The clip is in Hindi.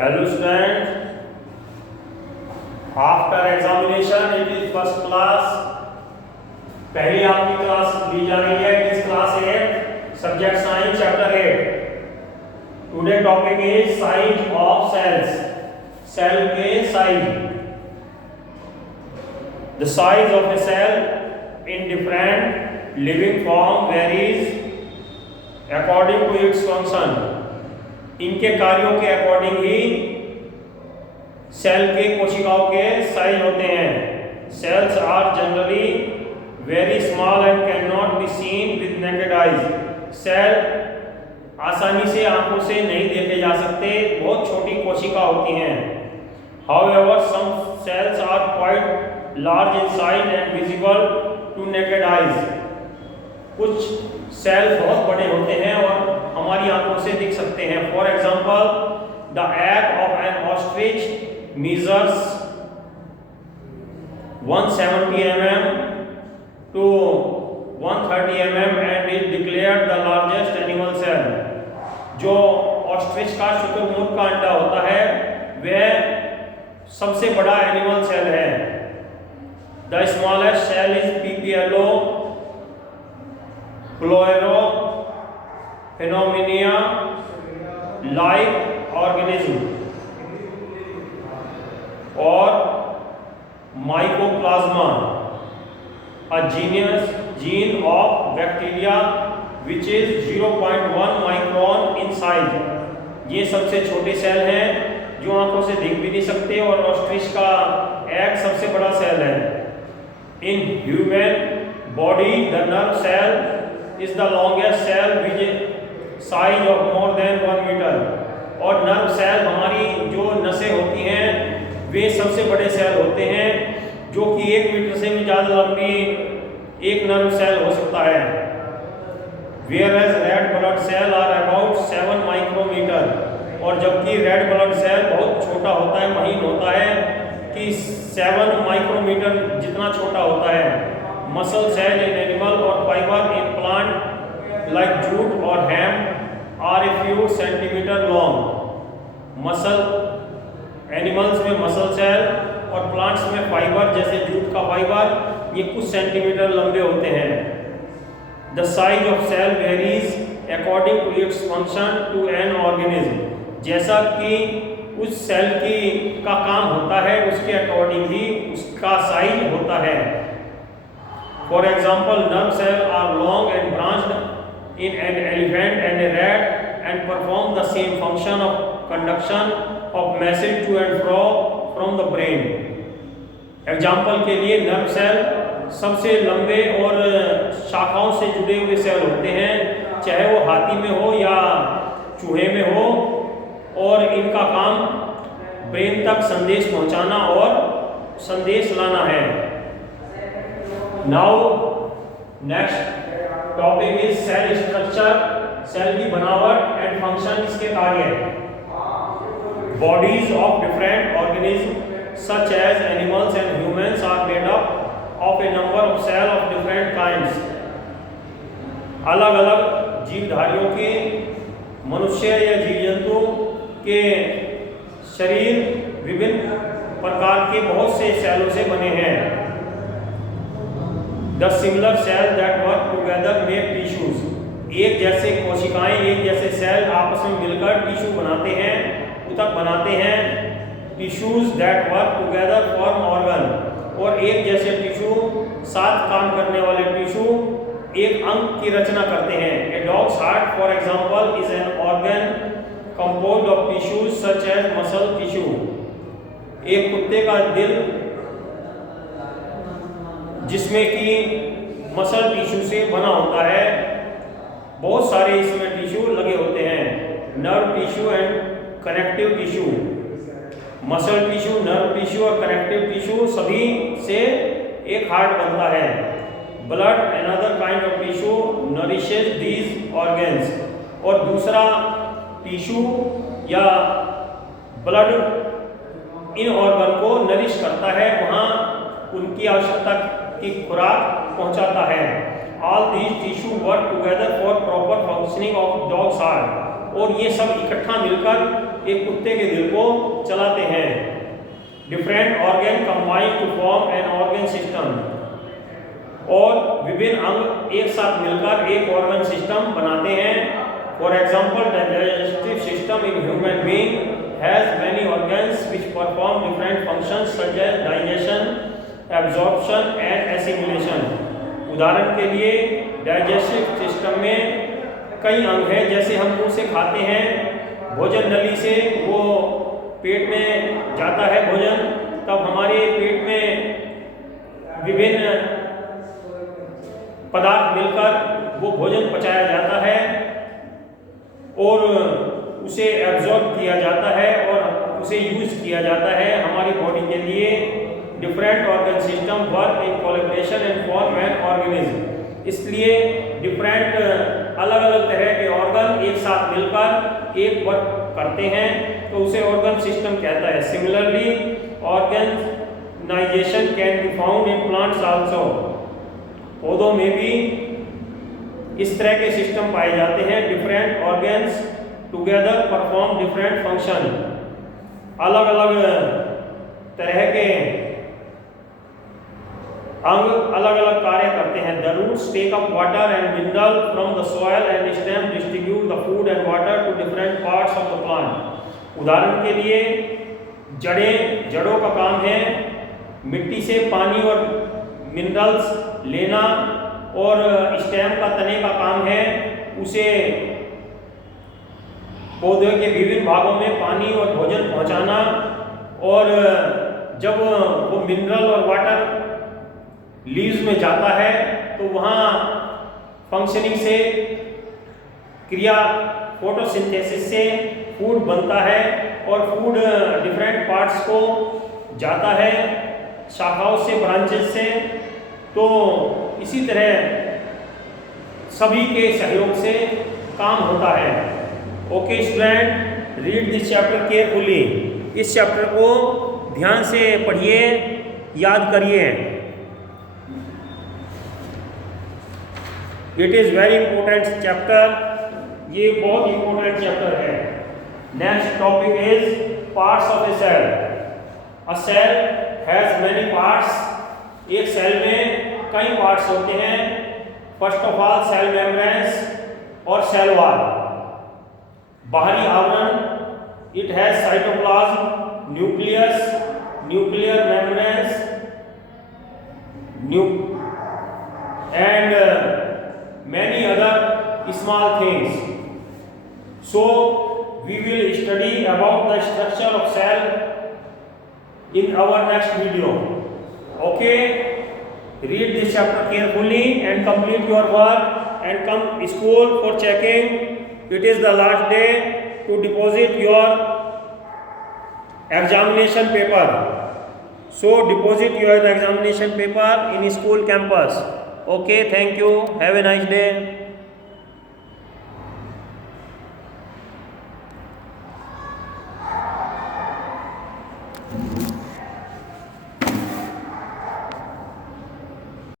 Hello students, after examination it is first class. पहली आपकी क्लास ली जा रही है. It is class 8, subject science chapter 8. Today topic is size of cells. Cell के size. The size of a cell in different living form varies according to its function. इनके कार्यों के अकॉर्डिंग ही सेल के कोशिकाओं के साइज होते हैं. Cells are generally very small and can not be seen with naked eyes. Cell आसानी से आंखों से नहीं देखे जा सकते, बहुत छोटी कोशिका होती हैं. However some cells are quite large in size and visible to naked eyes. कुछ सेल बहुत बड़े होते हैं और हमारी आंखों से दिख सकते हैं. For example, the egg of N ostrich measures 170 mm to 130 mm and is declared the largest animal cell. जो ऑस्ट्रिच का शुतुरमुर्ग का अंडा होता है वह सबसे बड़ा एनिमल सेल है. The smallest cell is PPLO pleuro pneumonia like organism और mycoplasma, a genus of bacteria which is 0.1 micron in size. ये सबसे छोटे सेल हैं जो आंखों से दिख भी नहीं सकते और ऑस्ट्रिच का एग सबसे बड़ा सेल है. In human body the nerve cell is the longest cell with a size of more than 1 meter. और नर्व सेल, हमारी जो नसें होती हैं वे सबसे बड़े सेल होते हैं जो कि 1 मीटर से भी ज़्यादा लंबी एक नर्व सेल हो सकता है. Whereas red blood cell are about 7 micrometer. और जबकि रेड ब्लड सेल बहुत छोटा होता है, महीन होता है कि 7 माइक्रोमीटर जितना छोटा होता है. मसल सेल इन एनिमल और fibre in plant like jute और hemp are a few centimetre long. Muscle animals में मसल सेल और प्लांट्स में फाइबर जैसे जूट का फाइबर ये कुछ सेंटीमीटर लंबे होते हैं. The size of cell varies according to its function to an organism. जैसा कि उस सेल का काम होता है उसके अकॉर्डिंग ही उसका साइज होता है. For example, nerve cells are long and branched in an elephant and a rat and perform the same function of conduction of message to and fro from the brain. Example के लिए नर्व सेल सबसे लंबे और शाखाओं से जुड़े हुए सेल होते हैं, चाहे वो हाथी में हो या चूहे में हो, और इनका काम ब्रेन तक संदेश पहुंचाना और संदेश लाना है. Now next topic is cell structure. Cell की बनावट एंड फंक्शन, इसके कार्य. Bodies of different organisms such as animals and humans are made up of a number of cells of different kinds. अलग अलग जीवधारियों के, मनुष्य या जीव जंतु के शरीर विभिन्न प्रकार के बहुत से सेलों से बने हैं. The similar cells that work together make tissues. एक जैसे कोशिकाएं, एक जैसे सेल आपस में मिलकर टिश्यू बनाते हैं, ऊतक बनाते हैं. Tissues that work together form organ. और एक जैसे टिश्यू, साथ काम करने वाले टिश्यू एक अंग की रचना करते हैं. A dog's heart, for example, is an organ composed of tissues such as muscle tissue. एक कुत्ते का दिल जिसमें कि मसल टिश्यू से बना होता है, बहुत सारे इसमें टिश्यू लगे होते हैं. Nerve tissue and connective tissue. Muscle tissue, nerve tissue और कनेक्टिव टिश्यू सभी से एक हार्ट बनता है. Blood another kind of tissue nourishes these organs. और दूसरा टिश्यू या ब्लड इन ऑर्गन को नरिश करता है, वहाँ उनकी आवश्यकता की खुराक पहुंचाता है. All these tissue work together for proper functioning of dog's heart. और ये सब इकट्ठा मिलकर एक कुत्ते के दिल को चलाते हैं। Different organ combine to form an organ system, और विभिन्न अंग एक साथ मिलकर एक ऑर्गन सिस्टम बनाते हैं। For example, digestive system in human being has many organs which perform different functions such as digestion, absorption and assimilation. उदाहरण के लिए डाइजेस्टिव सिस्टम में कई अंग हैं, जैसे हम मुंह से खाते हैं, भोजन नली से वो पेट में जाता है भोजन, तब हमारे पेट में विभिन्न पदार्थ मिलकर वो भोजन पचाया जाता है और उसे एब्जॉर्ब किया जाता है और उसे यूज किया जाता है हमारी बॉडी के लिए। Different organ system work in collaboration and form an organism. इसलिए डिफरेंट अलग अलग तरह के ऑर्गन एक साथ मिलकर एक वर्क करते हैं तो उसे ऑर्गन सिस्टम कहता है। Similarly organisation can be found in plants also. पौधों में भी इस तरह के सिस्टम पाए जाते हैं। Different organs together perform different function. अलग अलग तरह के अंग अलग अलग कार्य करते हैं। The roots take up water and mineral from the soil and stem distribute the food and water to different parts of the plant. उदाहरण के लिए जड़ों का काम है मिट्टी से पानी और मिनरल्स लेना, और स्टेम का तने का काम है उसे पौधे के विभिन्न भागों में पानी और भोजन पहुंचाना, और जब वो मिनरल और वाटर लीव्स में जाता है तो वहाँ फंक्शनिंग से क्रिया फोटोसिंथेसिस से फूड बनता है और फूड डिफरेंट पार्ट्स को जाता है शाखाओं से, ब्रांचेस से। तो इसी तरह सभी के सहयोग से काम होता है। Okay student, read this chapter carefully. इस चैप्टर को ध्यान से पढ़िए, याद करिए। It is very important chapter, ये बहुत इंपॉर्टेंट चैप्टर है। Next topic is parts of a cell. A cell has many parts. एक सेल में कई पार्ट्स होते हैं। First of all cell membranes और सेल वॉल। बाहरी आवरण, it has cytoplasm, nucleus, nuclear membranes and many other small things. So we will study about the structure of cell in our next video. Okay, read this chapter carefully and complete your work and come school for checking. It is the last day to deposit your examination paper. So deposit your examination paper in school campus. Okay, thank you. Have a nice day.